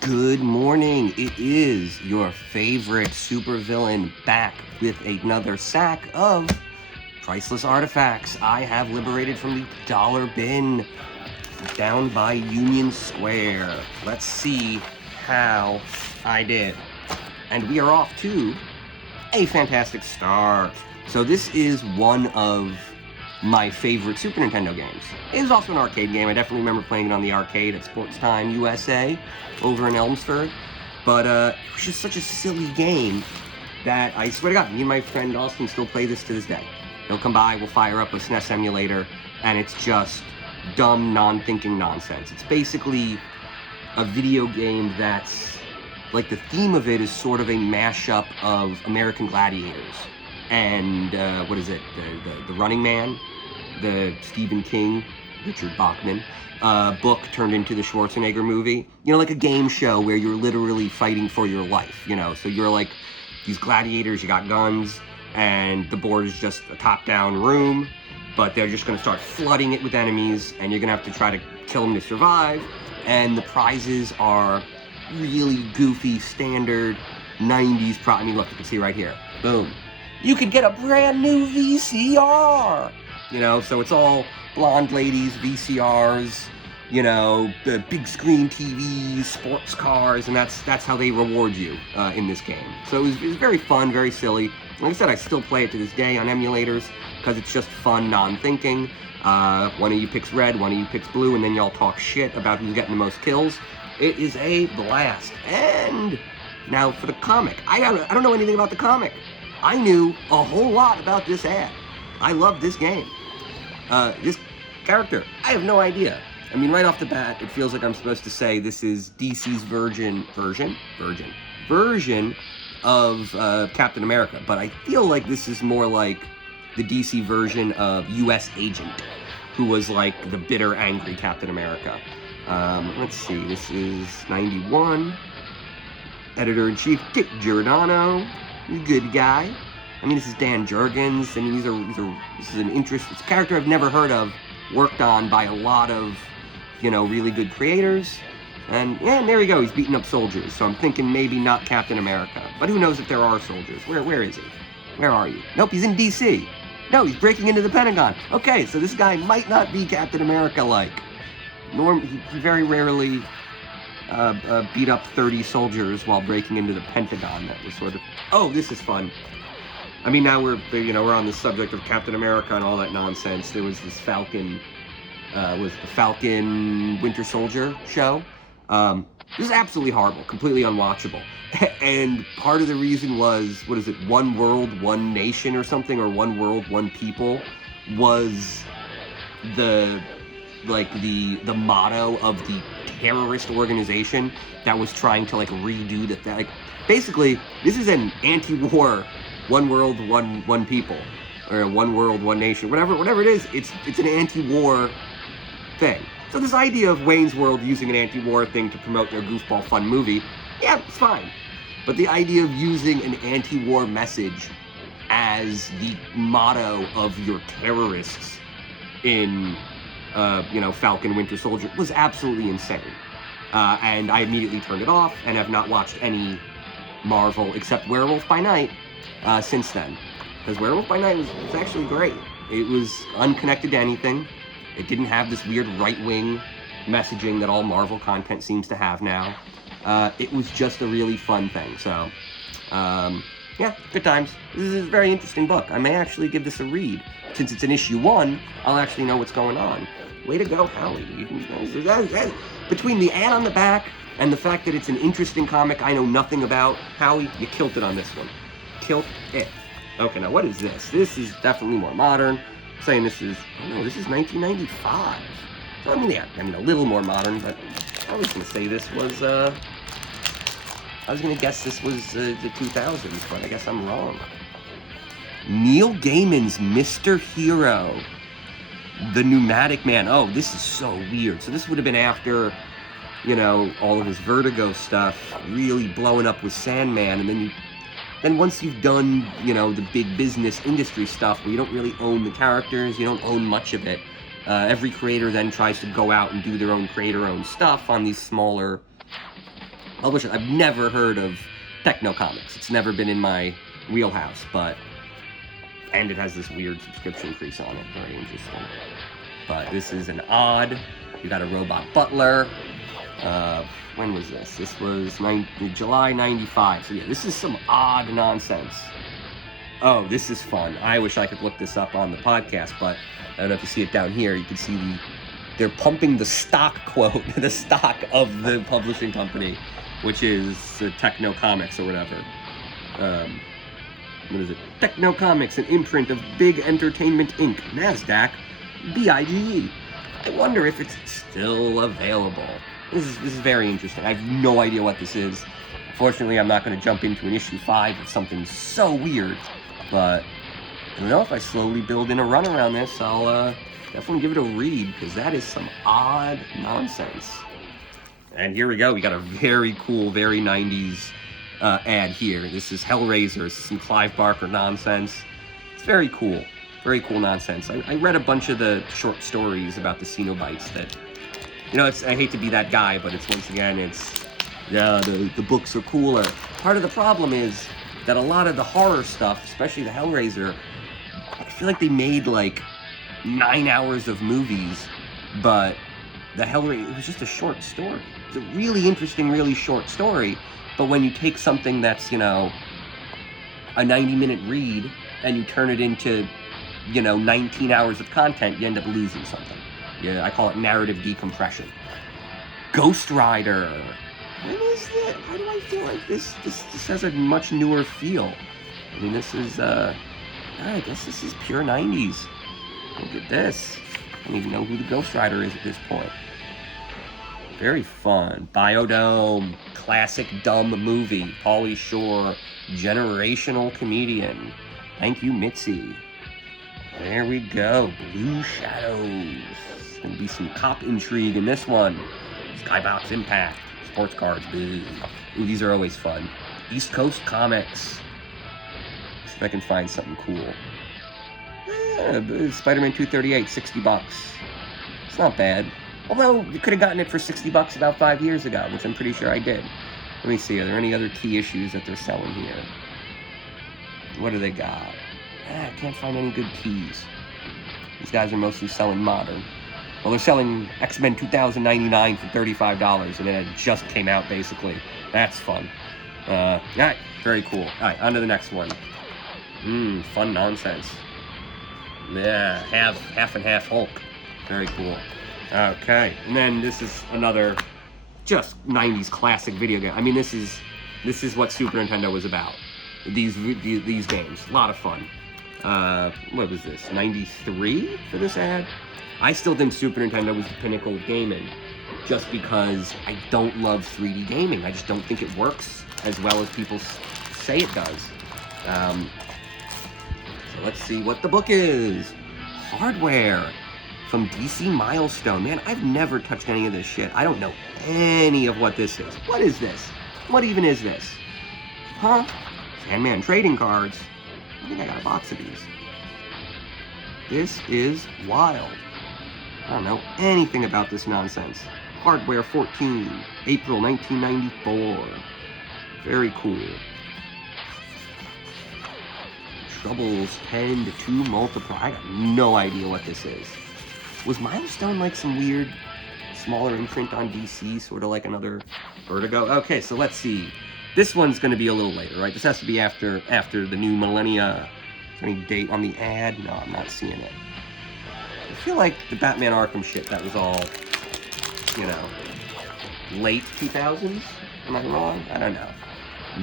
Good morning. It is your favorite supervillain back with another sack of priceless artifacts I have liberated from the dollar bin down by Union Square. Let's see how I did. And we are off to a fantastic start. So this is one of my favorite Super Nintendo games. It was also an arcade game. I definitely remember playing it on the arcade at Sports Time USA over in Elmsford. But it was just such a silly game that I swear to God, me and my friend Austin still play this to this day. He'll come by, we'll fire up a SNES emulator, and it's just dumb, non-thinking nonsense. It's basically a video game that's, like, the theme of it is sort of a mashup of American Gladiators and, what is it, the Running Man, the Stephen King, Richard Bachman, book turned into the Schwarzenegger movie. You know, like a game show where you're literally fighting for your life, you know? So you're like these gladiators, you got guns, and the board is just a top-down room, but they're just gonna start flooding it with enemies, and you're gonna have to try to kill them to survive, and the prizes are really goofy, standard 90s I mean, look, you can see right here. Boom. You could get a brand new VCR! You know, so it's all blonde ladies, VCRs, you know, the big screen TVs, sports cars, and that's how they reward you in this game. So it was very fun, very silly. Like I said, I still play it to this day on emulators because it's just fun, non-thinking. One of you picks red, one of you picks blue, and then y'all talk shit about who's getting the most kills. It is a blast. And now for the comic. I don't know anything about the comic. I knew a whole lot about this ad. I love this game. This character, I have no idea. I mean, right off the bat, it feels like I'm supposed to say this is DC's version of Captain America, but I feel like this is more like the DC version of US Agent, who was like the bitter, angry Captain America. Let's see, this is 91. Editor-in-Chief Dick Giordano, good guy. I mean, this is Dan Jurgens. I mean, this is it's a character I've never heard of, worked on by a lot of, you know, really good creators. And yeah, and there we go, he's beating up soldiers. So I'm thinking maybe not Captain America. But who knows if there are soldiers? Where is he? Where are you? Nope, he's in DC. No, he's breaking into the Pentagon. Okay, so this guy might not be Captain America-like. He very rarely beat up 30 soldiers while breaking into the Pentagon. That was sort of, oh, this is fun. I mean, now we're on the subject of Captain America and all that nonsense. There was this Falcon Winter Soldier show. This is absolutely horrible, completely unwatchable. And part of the reason was, what is it, One World, One Nation or something, or One World, One People, was the motto of the terrorist organization that was trying to, like, redo the, like, basically, this is an anti-war One World, One People, or One World, One Nation, whatever it is, it's an anti-war thing. So this idea of Wayne's World using an anti-war thing to promote their goofball fun movie, yeah, it's fine. But the idea of using an anti-war message as the motto of your terrorists in, you know, Falcon Winter Soldier was absolutely insane. And I immediately turned it off and have not watched any Marvel except Werewolf by Night since then. Because Werewolf by Night was actually great. It was unconnected to anything. It didn't have this weird right-wing messaging that all Marvel content seems to have now. It was just a really fun thing. So, yeah, good times. This is a very interesting book. I may actually give this a read. Since it's an issue 1, I'll actually know what's going on. Way to go, Howie. Between the ad on the back and the fact that it's an interesting comic I know nothing about, Howie, you killed it on this one. Killed it. Okay, now what is this? This is definitely more modern. I'm saying this is, no, this is 1995. So, I mean, yeah, a little more modern, but I was going to say this was, I was going to guess this was the 2000s, but I guess I'm wrong. Neil Gaiman's Mr. Hero, The Pneumatic Man. Oh, this is so weird. So this would have been after, you know, all of his Vertigo stuff really blowing up with Sandman, and then once you've done, you know, the big business industry stuff where you don't really own the characters, you don't own much of it, every creator then tries to go out and do their own creator-owned stuff on these smaller publisher. I've never heard of Techno Comics. It's never been in my wheelhouse, and it has this weird subscription increase on it. Very interesting. But this is an odd. You got a robot butler. When was this? This was July 95. So yeah, this is some odd nonsense. Oh, this is fun. I wish I could look this up on the podcast, but I don't know if you see it down here. You can see they're pumping the stock quote, the stock of the publishing company, which is Techno Comics or whatever. What is it? Techno Comics, an imprint of Big Entertainment Inc., NASDAQ, BIGE. I wonder if it's still available. This is very interesting. I have no idea what this is. Unfortunately, I'm not going to jump into an issue 5 of something so weird, but I don't know, if I slowly build in a run around this, I'll definitely give it a read, because that is some odd nonsense. And here we go. We got a very cool, very 90s ad here. This is Hellraiser. This is some Clive Barker nonsense. It's very cool. Very cool nonsense. I read a bunch of the short stories about the Cenobites that, I hate to be that guy, but it's once again, the books are cooler. Part of the problem is that a lot of the horror stuff, especially the Hellraiser, I feel like they made like 9 hours of movies, but the Hellraiser, it was just a short story. It's a really interesting, really short story, but when you take something that's, a 90-minute read and you turn it into, 19 hours of content, you end up losing something. Yeah, I call it narrative decompression. Ghost Rider. When is that? Why do I feel like this has a much newer feel? I mean, this is, I guess this is pure 90s. Look at this. I don't even know who the Ghost Rider is at this point. Very fun. Biodome. Classic dumb movie. Pauly Shore. Generational comedian. Thank you, Mitzi. There we go. Blue Shadows. There's going to be some cop intrigue in this one. Skybox Impact. Sports cards. Boo. Ooh, these are always fun. East Coast Comics. See if I can find something cool. Spider-Man 238, $60. It's not bad. Although, you could have gotten it for $60 about 5 years ago, which I'm pretty sure I did. Let me see, are there any other key issues that they're selling here? What do they got? I can't find any good keys. These guys are mostly selling modern. Well, they're selling X-Men 2099 for $35, and then it just came out, basically. That's fun. Alright, very cool. Alright, on to the next one. Fun nonsense. Yeah, half and half Hulk. Very cool. Okay, and then this is another just 90s classic video game. I mean, this is what Super Nintendo was about. These games, a lot of fun. What was this? 93 for this ad? I still think Super Nintendo was the pinnacle of gaming, just because I don't love 3D gaming. I just don't think it works as well as people say it does. So let's see what the book is. Hardware from DC Milestone. Man, I've never touched any of this shit. I don't know any of what this is. What is this? What even is this? Huh? Sandman trading cards. I think I got a box of these. This is wild. I don't know anything about this nonsense. Hardware 14, April 1994. Very cool. Troubles tend to multiply. I got no idea what this is. Was Milestone like some weird, smaller imprint on DC, sort of like another Vertigo? Okay, so let's see. This one's going to be a little later, right? This has to be after the new millennia. Is there any date on the ad? No, I'm not seeing it. I feel like the Batman Arkham shit, that was all, late 2000s? Am I wrong? I don't know.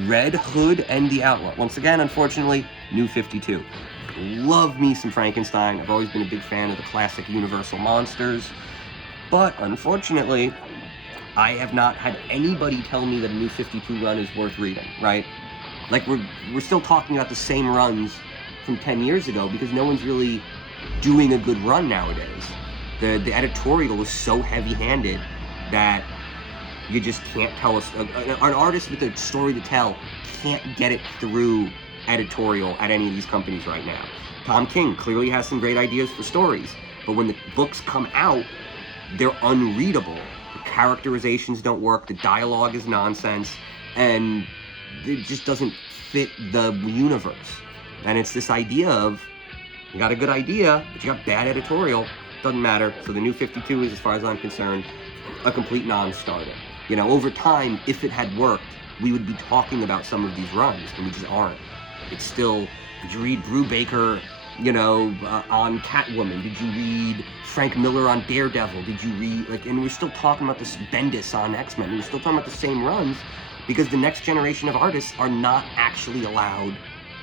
Red Hood and the Outlaw. Once again, unfortunately, New 52. Love me some Frankenstein. I've always been a big fan of the classic Universal monsters. But, unfortunately, I have not had anybody tell me that a New 52 run is worth reading, right? Like, we're still talking about the same runs from 10 years ago because no one's really doing a good run nowadays. The editorial is so heavy-handed that you just can't tell us. An artist with a story to tell can't get it through editorial at any of these companies right now. Tom King clearly has some great ideas for stories, but when the books come out, they're unreadable. They're characterizations don't work, the dialogue is nonsense, and it just doesn't fit the universe. And it's this idea of, you got a good idea, but you got bad editorial, doesn't matter. So the New 52 is, as far as I'm concerned, a complete non-starter. You know, over time, if it had worked, we would be talking about some of these runs, and we just aren't. It's still, did you read Brubaker, you know, on Catwoman? Did you read Frank Miller on Daredevil? Did you read, like, and we're still talking about this Bendis on X-Men. We're still talking about the same runs, because the next generation of artists are not actually allowed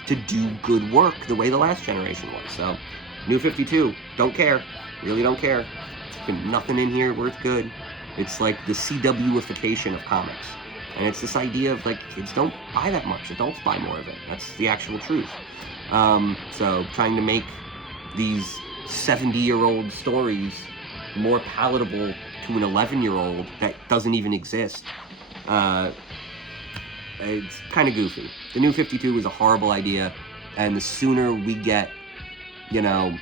to do good work the way the last generation was. So, New 52, don't care, really don't care. There's nothing in here worth good. It's like the CW-ification of comics. And it's this idea of, like, kids don't buy that much, adults buy more of it. That's the actual truth. So trying to make these 70-year-old stories more palatable to an 11-year-old that doesn't even exist, it's kind of goofy. The New 52 is a horrible idea, and the sooner we get, you know,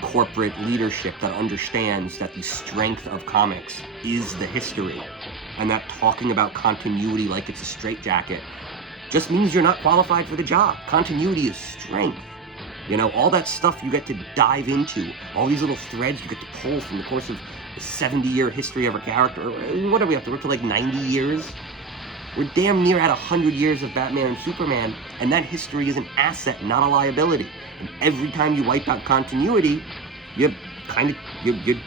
corporate leadership that understands that the strength of comics is the history, and that talking about continuity like it's a straitjacket just means you're not qualified for the job. Continuity is strength. You know, all that stuff you get to dive into, all these little threads you get to pull from the course of the 70-year history of a character. What do we have to work to, like 90 years? We're damn near at 100 years of Batman and Superman, and that history is an asset, not a liability. And every time you wipe out continuity, you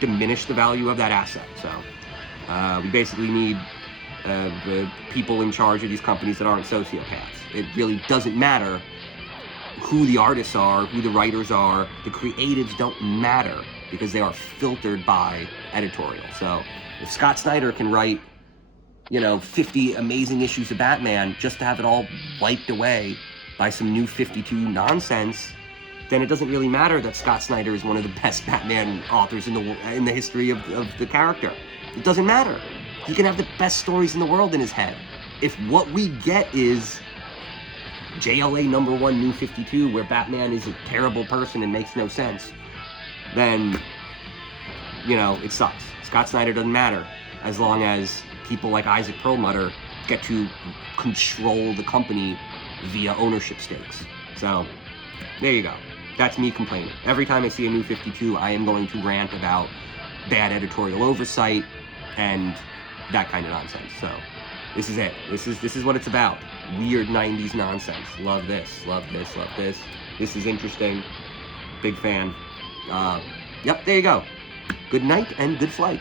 diminish the value of that asset. So we basically need the people in charge of these companies that aren't sociopaths. It really doesn't matter who the artists are, who the writers are. The creatives don't matter because they are filtered by editorial. So if Scott Snyder can write, you know, 50 amazing issues of Batman just to have it all wiped away by some New 52 nonsense, then it doesn't really matter that Scott Snyder is one of the best Batman authors in the history of the character. It doesn't matter. He can have the best stories in the world in his head. If what we get is JLA #1 New 52, where Batman is a terrible person and makes no sense, then, you know, it sucks. Scott Snyder doesn't matter as long as people like Isaac Perlmutter get to control the company via ownership stakes. So, there you go. That's me complaining. Every time I see a New 52, I am going to rant about bad editorial oversight and that kind of nonsense. So, this is it. This is what it's about. Weird 90s nonsense. Love this, love this, love this. This is interesting. Big fan. Yep, there you go. Good night and good flight.